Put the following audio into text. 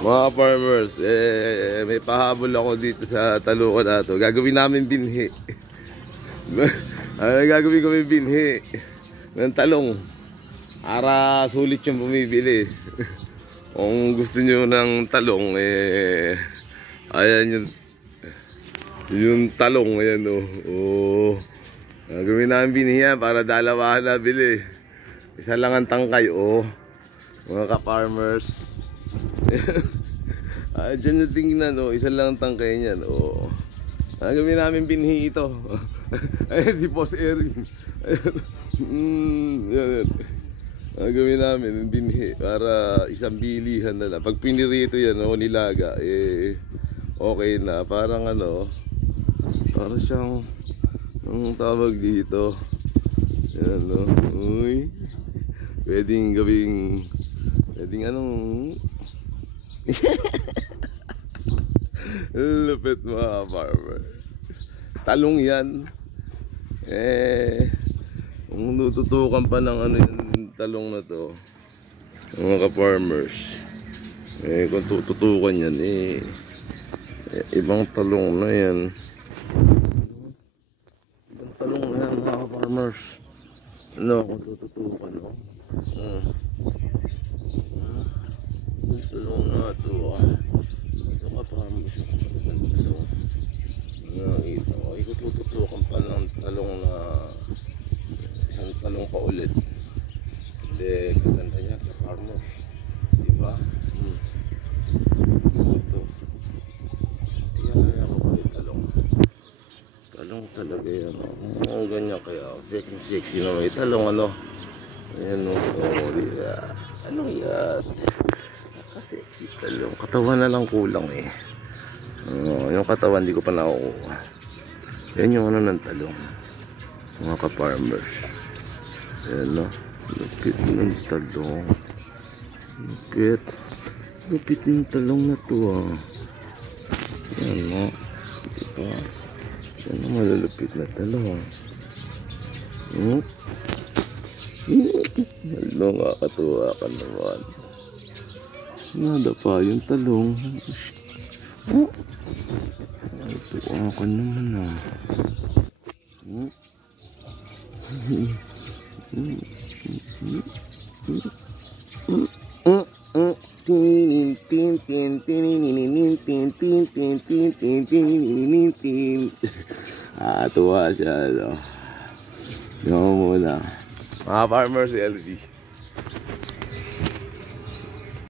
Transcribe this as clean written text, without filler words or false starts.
Mga farmers, may pahabol ako dito sa talukan na to. Gagawin namin binhi. Gagawin kami binhi ng talong para sulit yung bumibili. Kung gusto nyo ng talong, ayan yung talong, ayan oh. Gagawin namin binhi yan para dalawahan na bili. Isa lang ang tangkay, mga ka-farmers. Diyan yung tingnan, isa lang ang tangkay niyan, Gagawin namin binhi ito. Ayan si Boss Erwin. Yan. Gagawin namin binhi para isang bilihan na lang. Pag pinirito yan nilaga, okay na. Parang para siyang ang tawag dito. Yan, uy. Pwedeng lupit mga farmer. Talong yan. Kung tututukan pa ng yung talong na to, mga ka-farmers, kung tututukan yan, ibang talong na yan. Ibang talong na yan, mga ka-farmers. Kung tututukan, talong na ito, ito ka-farmers, nakita ko, ikututukan pa ng talong na isang talong pa ulit. Hindi, gaganda niya sa farmers, diba? Ito tiyaya ko kayo talong talaga yan, ganyan kaya sexy na may talong ayan talong yan, nakasexy talong, katawan na lang kulang yung katawan di ko pa nakukuha. Yan yung ng talong, mga ka-farmers. Yan lupit ng talong, lupit ng talong na to yan diba, yan ang malulupit na talong. Nakakatuwa ka naman, nada pa yung talong. Ito ako naman tuwa siya yung muna mga farmers, LV.